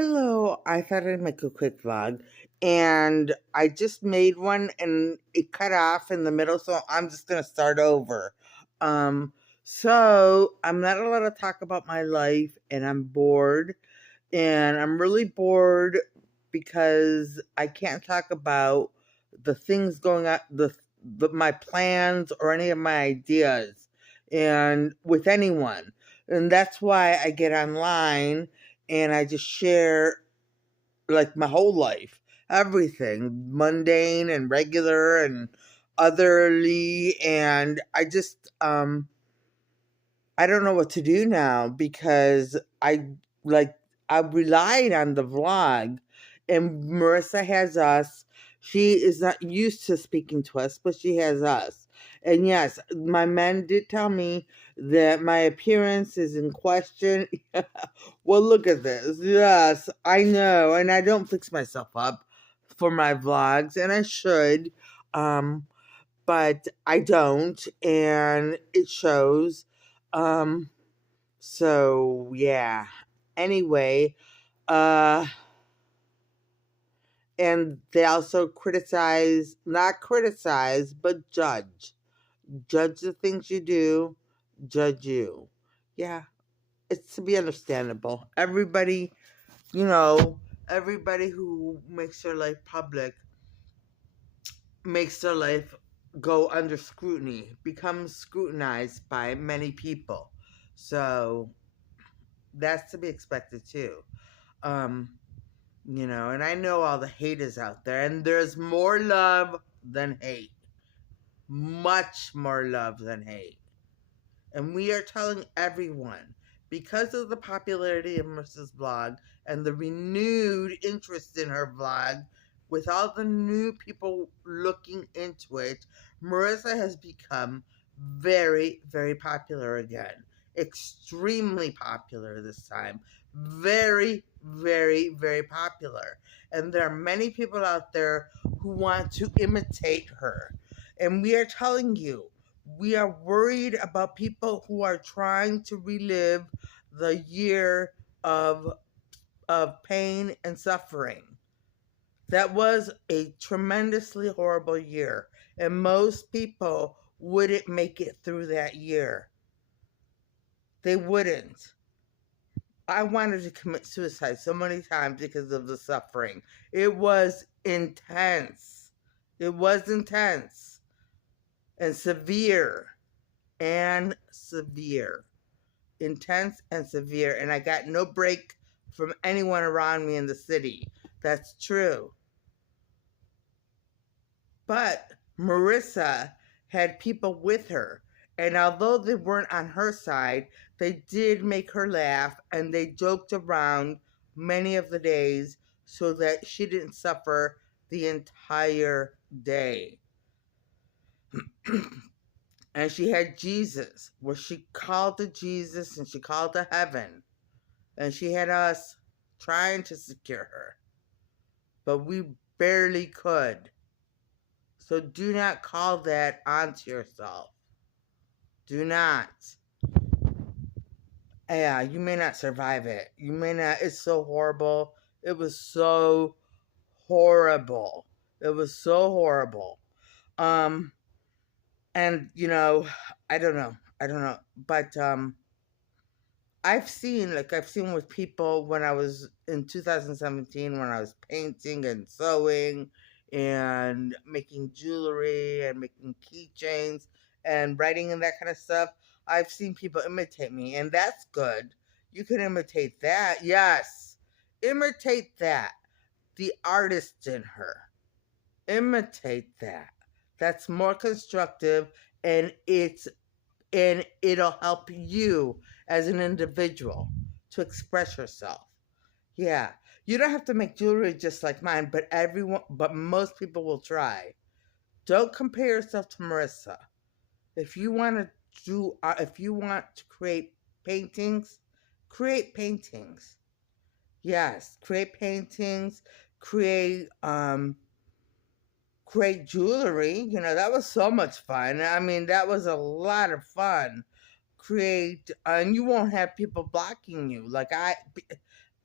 Hello, I thought I'd make a quick vlog, and I just made one and it cut off in the middle, so I'm just gonna start over. Um, so I'm not allowed to talk about my life, and I'm bored, and I'm really bored because I can't talk about the things going on, the my plans or any of my ideas, and with anyone, and that's why I get online and I just share like my whole life, everything, mundane and regular and otherly, and I don't know what to do now because like I relied on the vlog, and Marissa has us. She is not used to speaking to us, but she has us. And yes, my men did tell me that my appearance is in question. Well, look at this. Yes, I know, and I don't fix myself up for my vlogs, and I should. Um, but I don't, and it shows. Um, so yeah. Anyway, uh, and they also not criticize, but judge. Judge the things you do, judge you. Yeah, it's to be understandable. Everybody, you know, everybody who makes their life public makes their life go under scrutiny, becomes scrutinized by many people. So that's to be expected too. Um, and I know all the hate is out there, and there's more love than hate. Much more love than hate. And we are telling everyone, because of the popularity of Marissa's blog and the renewed interest in her blog, with all the new people looking into it, Marissa has become very, very popular again. Extremely popular this time. Very, very, very popular. And there are many people out there who want to imitate her. And we are telling you, we are worried about people who are trying to relive the year of pain and suffering. That was a tremendously horrible year, and most people wouldn't make it through that year. They wouldn't. I wanted to commit suicide so many times because of the suffering. It was intense. It was intense and severe and severe. Intense and severe, and I got no break from anyone around me in the city. That's true. But Marissa had people with her, and although they weren't on her side, they did make her laugh, and they joked around many of the days so that she didn't suffer the entire day. And she had Jesus, where she called to Jesus and she called to heaven. And she had us trying to secure her, but we barely could. So do not call that onto yourself. Do not. Yeah, you may not survive it. You may not. It's so horrible. It was so horrible. It was so horrible. Um, and I don't know. I don't know. But I've seen with people when I was in 2017 when I was painting and sewing and making jewelry and making keychains and writing and that kind of stuff. I've seen people imitate me, and that's good. You can imitate that. Yes. Imitate that. The artist in her. Imitate that. That's more constructive, and it'll help you as an individual to express yourself. Yeah. You don't have to make jewelry just like mine, but most people will try. Don't compare yourself to Marissa. If you want to if you want to create paintings, create paintings. Yes, create paintings, create create jewelry. That was so much fun. I mean, that was a lot of fun. Create, and you won't have people blocking you.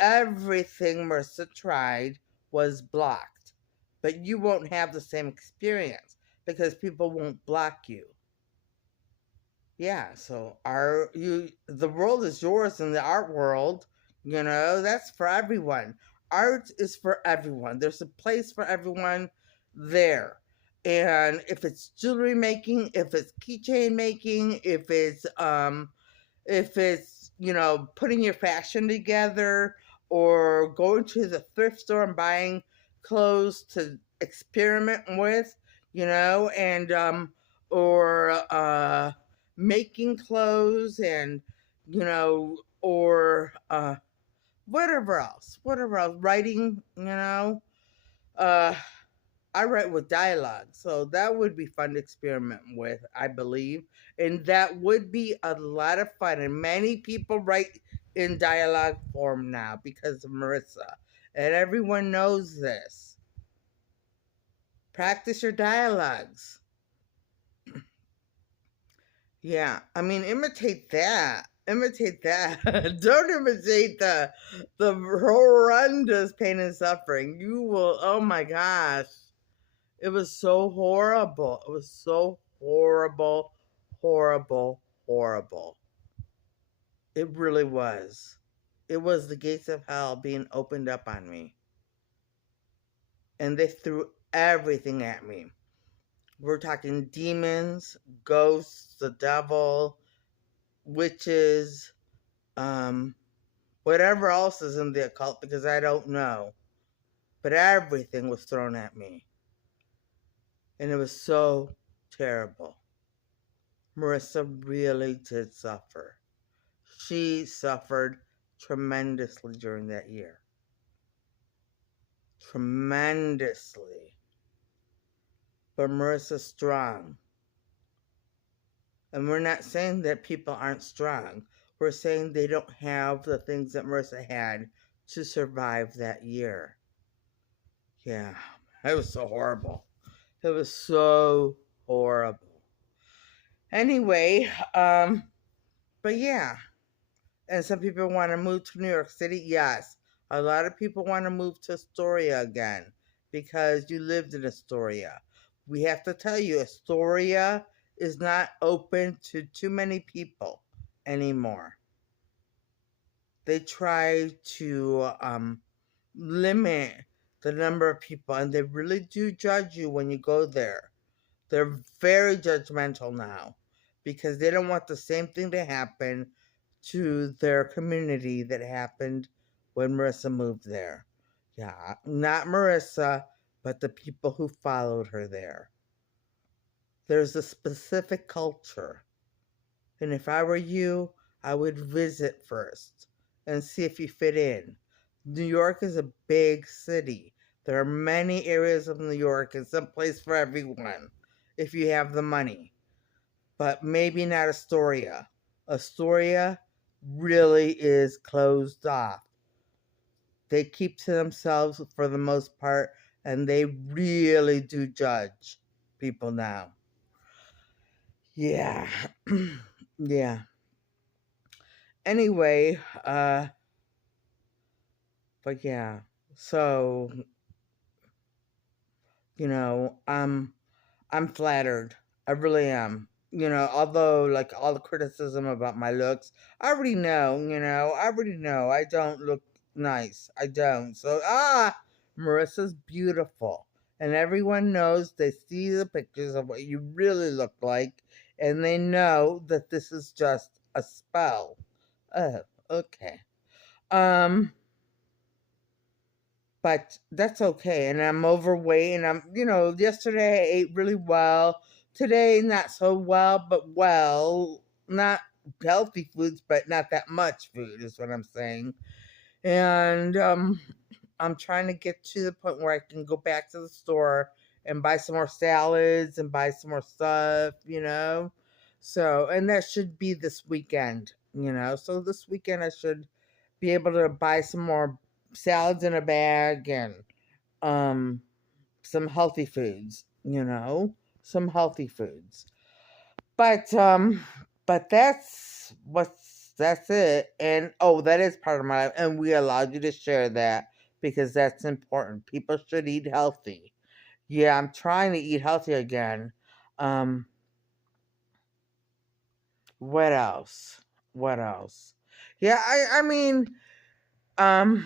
everything Marissa tried was blocked. But you won't have the same experience because people won't block you. Yeah, so the world is yours in the art world, that's for everyone. Art is for everyone. There's a place for everyone there. And if it's jewelry making, if it's keychain making, if it's putting your fashion together or going to the thrift store and buying clothes to experiment with, and or making clothes and or whatever else, writing, uh I write with dialogue, so that would be fun to experiment with, I believe. And that would be a lot of fun. And many people write in dialogue form now because of Marissa. And everyone knows this. Practice your dialogues. Yeah, I mean, imitate that. Imitate that. Don't imitate the horrendous pain and suffering. You will. Oh my gosh. It was so horrible. It was so horrible, horrible, horrible. It really was. It was the gates of hell being opened up on me. And they threw everything at me. We're talking demons, ghosts, the devil, witches, whatever else is in the occult, because I don't know. But everything was thrown at me. And it was so terrible. Marissa really did suffer. She suffered tremendously during that year. Tremendously. But Marissa's strong. And we're not saying that people aren't strong. We're saying they don't have the things that Marissa had to survive that year. Yeah, it was so horrible. It was so horrible. Anyway, but yeah. And some people want to move to New York City. Yes, a lot of people want to move to Astoria again because you lived in Astoria. We have to tell you, Astoria is not open to too many people anymore. They try to limit the number of people, and they really do judge you when you go there. They're very judgmental now because they don't want the same thing to happen to their community that happened when Marissa moved there. Yeah, not Marissa, but the people who followed her there. There's a specific culture. And if I were you, I would visit first and see if you fit in. New York is a big city. There are many areas of New York and some place for everyone if you have the money. But maybe not Astoria. Astoria really is closed off. They keep to themselves for the most part, and they really do judge people now. Yeah. Yeah. Anyway, but yeah. So, I'm flattered. I really am. Although like all the criticism about my looks, I already know, I already know I don't look nice. I don't. So Marissa's beautiful. And everyone knows, they see the pictures of what you really look like, and they know that this is just a spell. Oh, okay. Um but that's okay. And I'm overweight, and yesterday I ate really well. Today, not so well, but well. Not healthy foods, but not that much food, is what I'm saying. And I'm trying to get to the point where I can go back to the store and buy some more salads and buy some more stuff. So, and that should be this weekend. So this weekend I should be able to buy some more salads in a bag and um some healthy foods. Some healthy foods. But that's That's it. And oh, that is part of my life. And we allowed you to share that because that's important. People should eat healthy. Yeah, I'm trying to eat healthy again. Um, what else? What else? Yeah, I mean, um,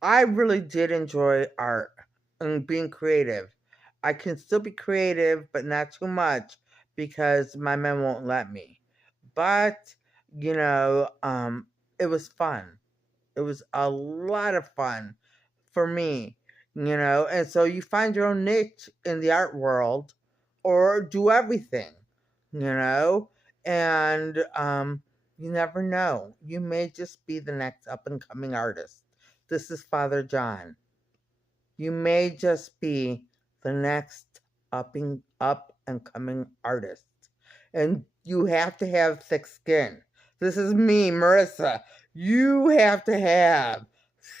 I really did enjoy art and being creative. I can still be creative, but not too much because my men won't let me. But, you know, it was fun. It was a lot of fun for me, you know. And so you find your own niche in the art world or do everything, you know. And you never know. You may just be the next up and coming artist. This is Father John. You may just be the next up and coming artist. And you have to have thick skin. This is me, Marissa. You have to have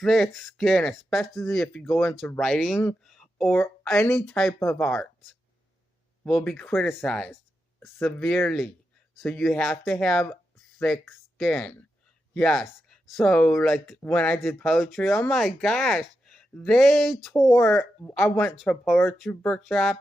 thick skin, especially if you go into writing or any type of art will be criticized severely. So you have to have thick skin. Yes. So like when I did poetry, oh my gosh, they tore I went to a poetry workshop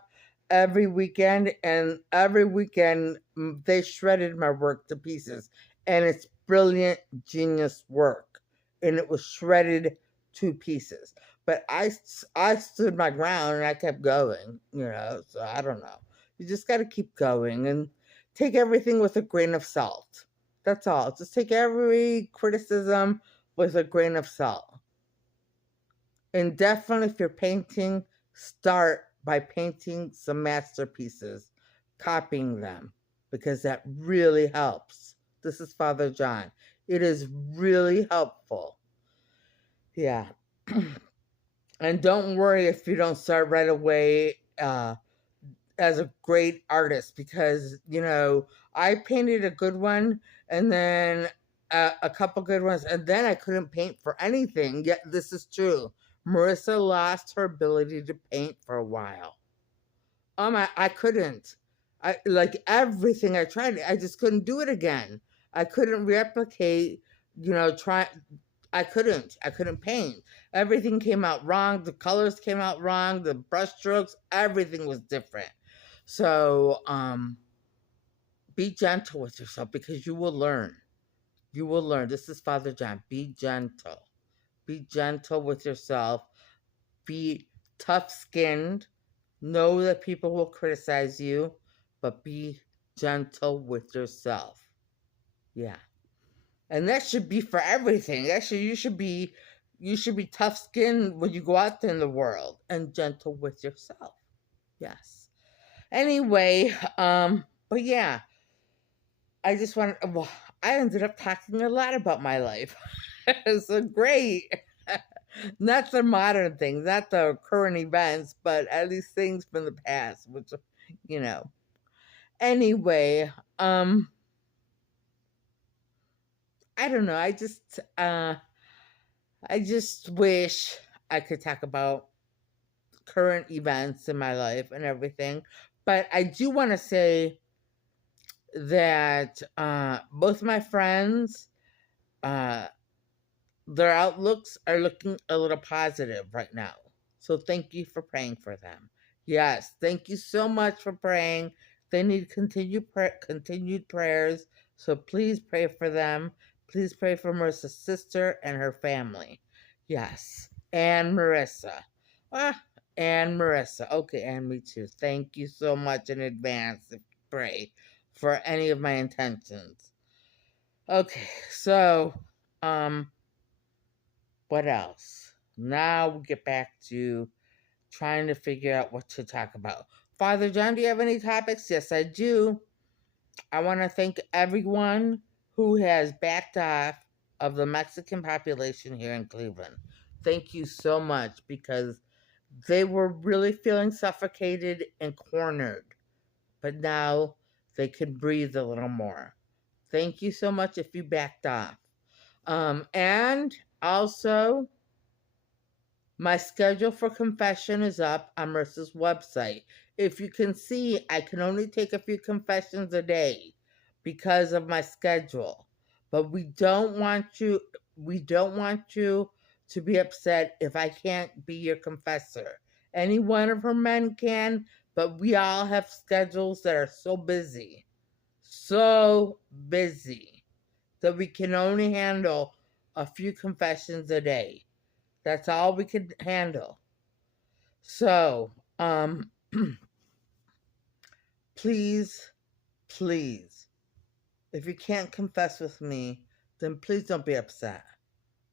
every weekend and every weekend they shredded my work to pieces and it's brilliant genius work and it was shredded to pieces. But I stood my ground and I kept going, you know. So I don't know. You just got to keep going and take everything with a grain of salt. That's all. Just take every criticism with a grain of salt. And definitely, if you're painting, start by painting some masterpieces, copying them, because that really helps. This is Father John. It is really helpful. Yeah. And don't worry if you don't start right away as a great artist because you know I painted a good one and then a couple good ones and then I couldn't paint for anything. Yet this is true. Marissa lost her ability to paint for a while. I couldn't. I like everything I tried. I just couldn't do it again. I couldn't replicate. You know, try. I couldn't. I couldn't paint. Everything came out wrong. The colors came out wrong. The brush strokes. Everything was different. So, be gentle with yourself because you will learn. You will learn. This is Father John. Be gentle. Be gentle with yourself. Be tough skinned. Know that people will criticize you, but be gentle with yourself. Yeah. And that should be for everything. Actually, you should be tough skinned when you go out there in the world and gentle with yourself. Yes. Anyway, but yeah, I just want. Well, I ended up talking a lot about my life. So great. Not the modern things, not the current events, but at least things from the past, which you know. Anyway, I don't know. I just wish I could talk about current events in my life and everything. But I do want to say that both my friends, uh, their outlooks are looking a little positive right now. So thank you for praying for them. Yes, thank you so much for praying. They need continued prayers. So please pray for them. Please pray for Marissa's sister and her family. Yes, and Marissa. Ah, and Marissa. Okay, and me too. Thank you so much in advance to pray for any of my intentions. Okay, so um what else? Now we get back to trying to figure out what to talk about. Father John, do you have any topics? Yes, I do. I want to thank everyone who has backed off of the Mexican population here in Cleveland. Thank you so much because they were really feeling suffocated and cornered, but now they can breathe a little more. Thank you so much if you backed off. And also, my schedule for confession is up on Marissa's website. If you can see, I can only take a few confessions a day because of my schedule. But we don't want you to be upset if I can't be your confessor. Any one of her men can, but we all have schedules that are so busy that we can only handle a few confessions a day. That's all we can handle. So, please, please, if you can't confess with me, then please don't be upset.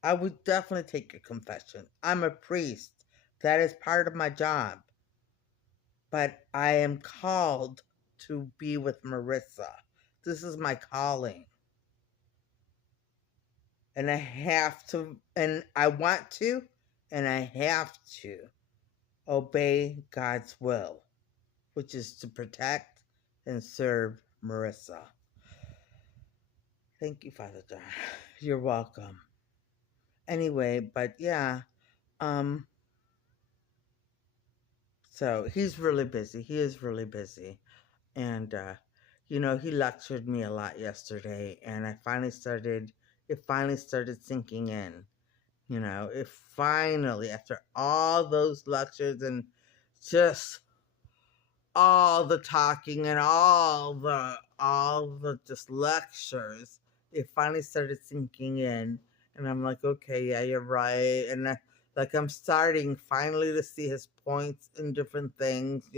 I would definitely take your confession. I'm a priest. That is part of my job. But I am called to be with Marissa. This is my calling. And I have to, and I want to, and I have to obey God's will, which is to protect and serve Marissa. Thank you, Father John. You're welcome. Anyway, but yeah, so he's really busy. He is really busy. And, he lectured me a lot yesterday, and it finally started sinking in. It finally, after all those lectures and just all the talking and all the just lectures, it finally started sinking in, and I'm like, okay, yeah, you're right. And I'm starting finally to see his points in different things.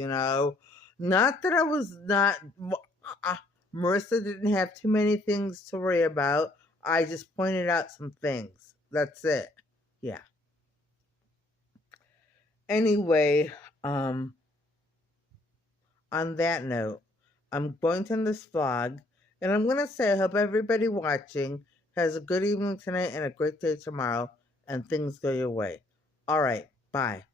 Not that I was not Marissa didn't have too many things to worry about. I just pointed out some things. That's it. Yeah. Anyway, on that note, I'm going to end this vlog, and I'm going to say I hope everybody watching has a good evening tonight and a great day tomorrow, and things go your way. All right, bye.